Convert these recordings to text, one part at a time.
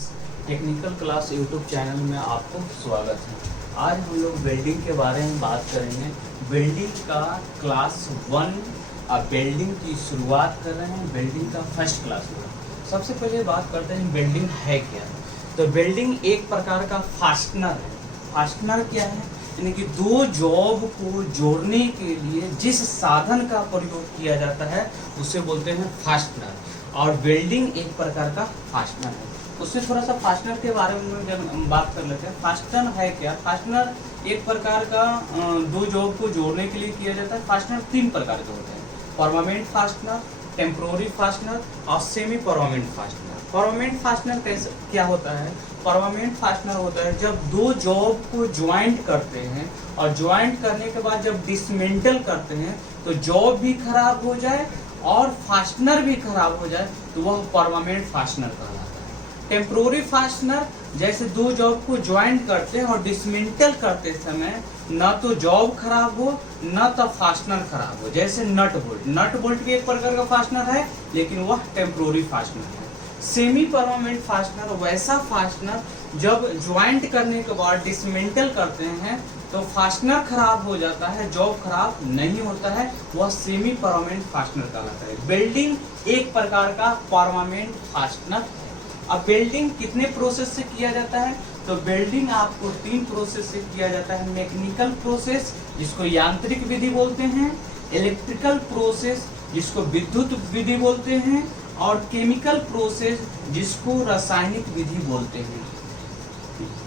Friends, technical class YouTube channel में आपको स्वागत है। आज हम लोग वेल्डिंग के बारे में बात करेंगे। वेल्डिंग का क्लास 1 वेल्डिंग की शुरुआत कर रहे हैं। वेल्डिंग का फर्स्ट क्लास होगा। सबसे पहले बात करते हैं वेल्डिंग है क्या। तो वेल्डिंग एक प्रकार का फास्टनर है। फास्टनर क्या है? यानी कि दो जॉब को जोड़ने के लिए जिस साधन का प्रयोग किया जाता है उसे बोलते हैं फास्टनर। और वेल्डिंग एक प्रकार का फास्टनर है। उससे थोड़ा सा फास्टनर के बारे में बात कर लेते हैं। फास्टनर है क्या? फास्टनर एक प्रकार का दो जॉब को जोड़ने के लिए किया जाता है। फास्टनर तीन प्रकार के होते हैं: परमानेंट फास्टनर, टेम्पोररी फास्टनर और semi permanent fastener. Permanent fastener कैसे क्या होता है? परमानेंट फास्टनर होता है जब दो जॉब को ज्वाइंट करते हैं और ज्वाइंट करने के बाद जब डिसमेंटल करते हैं तो जॉब भी खराब हो जाए और फास्टनर भी खराब हो जाए तो वह परमानेंट फास्टनर कहलाता है। टेम्पोररी फास्टनर जैसे दो जॉब को ज्वाइंट करते हैं और डिसमेंटल करते समय न तो जॉब खराब हो न तो फास्टनर खराब हो। जैसे नट बोल्ट। नट बोल्ट भी एक प्रकार का फास्टनर है लेकिन वह टेम्पोररी फास्टनर है। सेमी परमानेंट फास्टनर वैसा फास्टनर जब ज्वाइंट करने के बाद डिसमेंटल करते हैं तो फास्टनर खराब हो जाता है, जॉब खराब नहीं होता है, वह सेमी परमानेंट फास्टनर कहलाता है। वेल्डिंग एक प्रकार का परमानेंट फास्टनर है। अब वेल्डिंग कितने प्रोसेस से किया जाता है? तो वेल्डिंग आपको तीन प्रोसेस से किया जाता है। मैकेनिकल प्रोसेस जिसको यांत्रिक विधि बोलते हैं, इलेक्ट्रिकल प्रोसेस जिसको विद्युत विधि बोलते हैं और केमिकल प्रोसेस जिसको रासायनिक विधि बोलते हैं।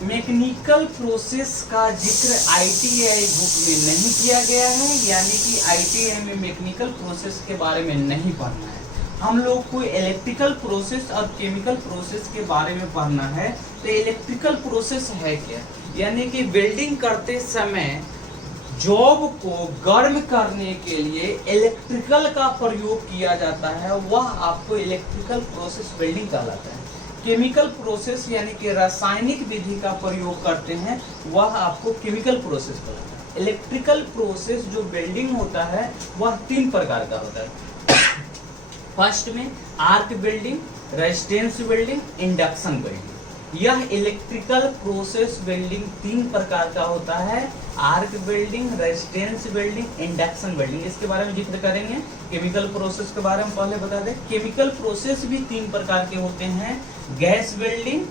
मैकेनिकल प्रोसेस का जिक्र आईटीआई बुक में नहीं किया गया है, यानी कि आईटीआई में मैकेनिकल प्रोसेस के बारे में नहीं पढ़ना है। हम लोग को इलेक्ट्रिकल प्रोसेस और केमिकल प्रोसेस के बारे में पढ़ना है। तो इलेक्ट्रिकल प्रोसेस है क्या? यानी कि वेल्डिंग करते समय जॉब को गर्म करने के लिए इलेक्ट्रिकल का प्रयोग किया जाता है, वह आपको इलेक्ट्रिकल प्रोसेस वेल्डिंग कहलाता है। केमिकल प्रोसेस यानी कि रासायनिक विधि का प्रयोग करते हैं, वह आपको केमिकल प्रोसेस कहलाता है। इलेक्ट्रिकल प्रोसेस जो वेल्डिंग होता है वह तीन प्रकार का होता है। फर्स्ट में arc welding, resistance welding, induction welding. यह इलेक्ट्रिकल प्रोसेस वेल्डिंग तीन प्रकार का होता है: arc welding, resistance welding, induction welding. इसके बारे में जिक्र करेंगे। केमिकल प्रोसेस के बारे में पहले बता दें। केमिकल प्रोसेस भी तीन प्रकार के होते हैं: गैस वेल्डिंग,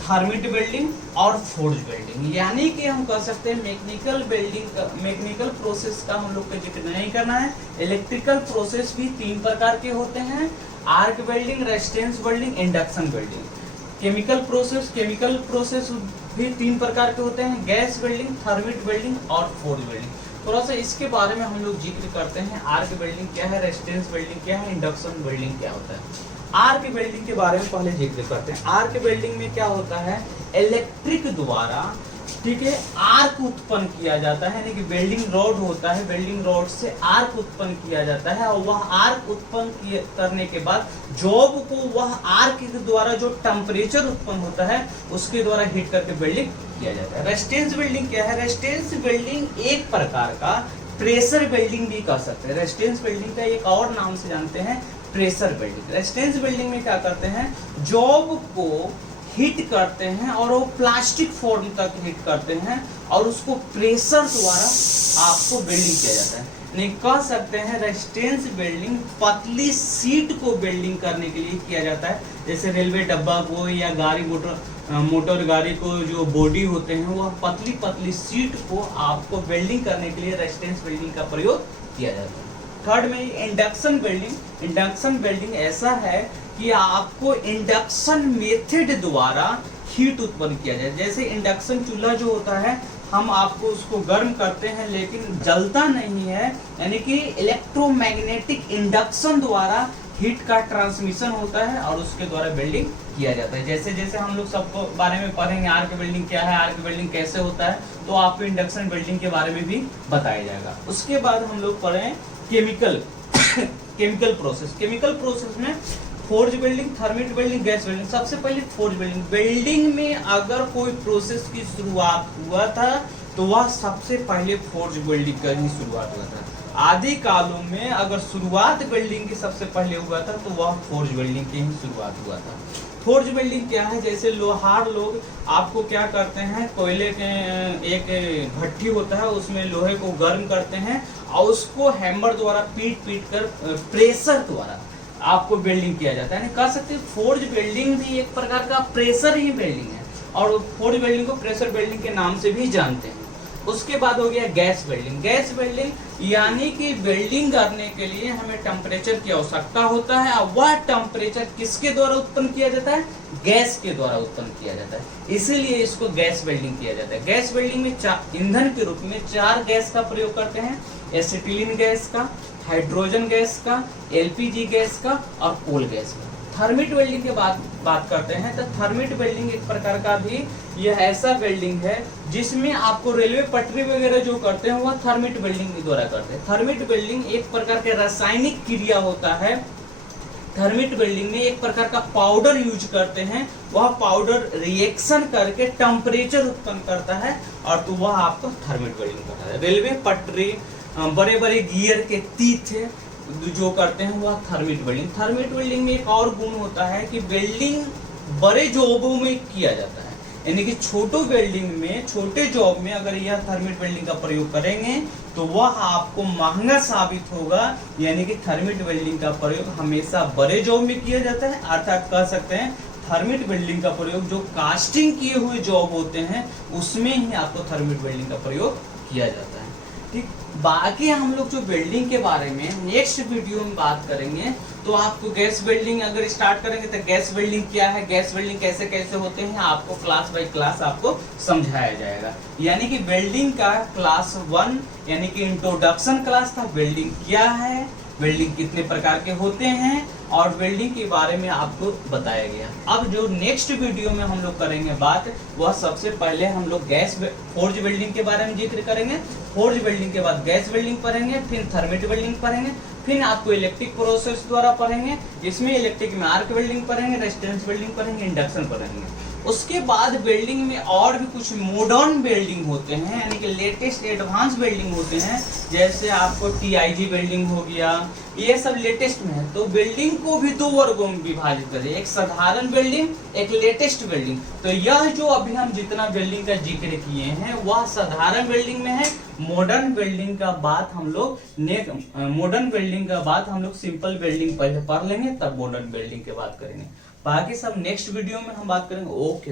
थर्मिट वेल्डिंग और फोर्ज वेल्डिंग। यानी कि हम कह सकते हैं मैकेनिकल वेल्डिंग मैकेनिकल प्रोसेस का हम लोग को जिक्र नहीं करना है। इलेक्ट्रिकल प्रोसेस भी तीन प्रकार के होते हैं: arc welding, resistance welding, induction welding. Chemical process भी तीन प्रकार के होते हैं: गैस वेल्डिंग, थर्मिट वेल्डिंग और फोर्ज वेल्डिंग। थोड़ा सा इसके बारे में हम लोग जिक्र करते हैं। आर्क वेल्डिंग क्या है, रेजिस्टेंस वेल्डिंग क्या है, इंडक्शन वेल्डिंग क्या होता है। आर्क वेल्डिंग के बारे में पहले जिक्र करते हैं। आर्क वेल्डिंग में क्या होता है? इलेक्ट्रिक द्वारा, ठीक है, आर्क उत्पन्न किया जाता है। यानी कि वेल्डिंग रॉड होता है, वेल्डिंग रॉड से आर्क उत्पन्न किया जाता है और वह आर्क उत्पन्न करने के बाद जॉब को वह आर्क के द्वारा जो टेम्परेचर उत्पन्न होता है उसके द्वारा हीट करके वेल्डिंग किया जाता है। रेजिस्टेंस वेल्डिंग क्या है? रेजिस्टेंस वेल्डिंग एक प्रकार का प्रेशर वेल्डिंग भी कह सकते हैं। रेजिस्टेंस वेल्डिंग का एक और नाम से जानते हैं, प्रेशर वेल्डिंग। रेजिस्टेंस वेल्डिंग में क्या करते हैं? जॉब को हीट करते हैं और वो प्लास्टिक फॉर्म तक हीट करते हैं और उसको प्रेशर द्वारा आपको वेल्डिंग किया जाता है। नहीं कह सकते हैं रेजिस्टेंस वेल्डिंग पतली सीट को वेल्डिंग करने के लिए किया जाता है। जैसे रेलवे डब्बा को या गाड़ी मोटर गाड़ी को जो बॉडी होते हैं वह पतली पतली सीट को आपको वेल्डिंग करने के लिए रेजिस्टेंस वेल्डिंग का प्रयोग किया जाता है। थर्ड में इंडक्शन वेल्डिंग। इंडक्शन वेल्डिंग ऐसा है कि आपको इंडक्शन मेथड द्वारा हीट उत्पन्न किया जाए। जैसे इंडक्शन चूल्हा जो होता है हम आपको उसको गर्म करते हैं लेकिन जलता नहीं है, यानी कि इलेक्ट्रोमैग्नेटिक इंडक्शन द्वारा हीट का ट्रांसमिशन होता है और उसके द्वारा वेल्डिंग किया जाता है। जैसे जैसे हम लोग सबको बारे में पढ़ेंगे आर्क वेल्डिंग क्या है, आर्क वेल्डिंग कैसे होता है, तो आपको इंडक्शन वेल्डिंग के बारे में भी बताया जाएगा। उसके बाद हम लोग पढ़ें केमिकल प्रोसेस। केमिकल प्रोसेस में forge welding, thermit welding, gas welding. सबसे पहले फोर्ज वेल्डिंग। वेल्डिंग में अगर कोई प्रोसेस की शुरुआत हुआ था तो वह सबसे पहले फोर्ज वेल्डिंग का ही शुरुआत हुआ था। आदि कालों में अगर शुरुआत वेल्डिंग की सबसे पहले हुआ था तो वह फोर्ज वेल्डिंग की ही शुरुआत हुआ था। फोर्ज वेल्डिंग क्या है, जैसे लोहार लोग आपको क्या करते हैं, कोयले के एक भट्टी होता है, उसमें लोहे को गर्म करते हैं और उसको हैमर द्वारा पीट पीट कर प्रेशर द्वारा आपको वेल्डिंग किया जाता है। यानी कह सकते हैं फोर्ज वेल्डिंग भी एक प्रकार का प्रेशर ही वेल्डिंग है, और फोर्ज वेल्डिंग को प्रेशर वेल्डिंग के नाम से भी जानते हैं। उसके बाद हो गया गैस वेल्डिंग। गैस वेल्डिंग यानी कि वेल्डिंग करने के लिए हमें टेम्परेचर की आवश्यकता होता है, और वह टेम्परेचर किसके द्वारा उत्पन्न किया जाता है, गैस के द्वारा उत्पन्न किया जाता है, इसीलिए इसको गैस वेल्डिंग किया जाता है। गैस वेल्डिंग में ईंधन के रूप में 4 गैस का प्रयोग करते हैं, एसिटिलीन गैस का, हाइड्रोजन गैस का, एलपीजी गैस का और कोल गैस का। थर्मिट वेल्डिंग के बात करते हैं तो थर्मिट वेल्डिंग एक प्रकार का भी यह ऐसा वेल्डिंग है जिसमें आपको रेलवे पटरी वगैरह जो करते हैं वह थर्मिट वेल्डिंग के द्वारा करते हैं। थर्मिट वेल्डिंग एक प्रकार का रासायनिक क्रिया होता है। थर्मिट वेल्डिंग में एक प्रकार का पाउडर यूज करते हैं, वह पाउडर रिएक्शन करके टेम्परेचर उत्पन्न करता है और तो वह आपको थर्मिट वेल्डिंग करता है। रेलवे पटरी, बड़े बड़े गियर के तीथे जो करते हैं वह थर्मिट वेल्डिंग। थर्मिट वेल्डिंग में एक और गुण होता है कि वेल्डिंग बड़े जॉबों में किया जाता है, यानी कि छोटे जॉब में अगर यह थर्मिट वेल्डिंग का प्रयोग करेंगे तो वह आपको महंगा साबित होगा। यानी कि थर्मिट वेल्डिंग का प्रयोग हमेशा बड़े जॉब में किया जाता है, अर्थात कह सकते हैं थर्मिट वेल्डिंग का प्रयोग जो कास्टिंग किए हुए जॉब होते हैं उसमें ही आपको थर्मिट वेल्डिंग का प्रयोग किया जाता है। ठीक, बाकी हम लोग जो वेल्डिंग के बारे में नेक्स्ट वीडियो में बात करेंगे। तो आपको गैस वेल्डिंग अगर स्टार्ट करेंगे तो गैस वेल्डिंग क्या है, गैस वेल्डिंग कैसे कैसे होते हैं, आपको क्लास बाय क्लास आपको समझाया जाएगा। यानी कि वेल्डिंग का क्लास 1 यानी कि इंट्रोडक्शन क्लास था, वेल्डिंग क्या है, वेल्डिंग कितने प्रकार के होते हैं और वेल्डिंग के बारे में आपको बताया गया। अब जो नेक्स्ट वीडियो में हम लोग करेंगे बात, वह सबसे पहले हम लोग फोर्ज वेल्डिंग के बारे में जिक्र करेंगे। फोर्ज वेल्डिंग के बाद गैस वेल्डिंग पढ़ेंगे, फिर थर्मिट वेल्डिंग पढ़ेंगे, फिर आपको इलेक्ट्रिक प्रोसेस द्वारा पढ़ेंगे, इसमें इलेक्ट्रिक में आर्क वेल्डिंग पढ़ेंगे, रेजिस्टेंस वेल्डिंग पढ़ेंगे, इंडक्शन पढ़ेंगे। उसके बाद वेल्डिंग में और भी कुछ मॉडर्न वेल्डिंग होते हैं, यानी कि लेटेस्ट एडवांस वेल्डिंग होते हैं, जैसे आपको टीआईजी वेल्डिंग हो गया, ये सब लेटेस्ट में है। तो वेल्डिंग को भी 2 वर्गों में विभाजित करें, एक साधारण वेल्डिंग, एक लेटेस्ट वेल्डिंग। तो यह जो अभी हम जितना वेल्डिंग का जिक्र किए हैं वह साधारण वेल्डिंग में है। मॉडर्न वेल्डिंग का बात हम लोग सिंपल वेल्डिंग पहले पढ़ लेंगे, तब मॉडर्न वेल्डिंग की बात करेंगे। बाकी सब नेक्स्ट वीडियो में हम बात करेंगे। ओके।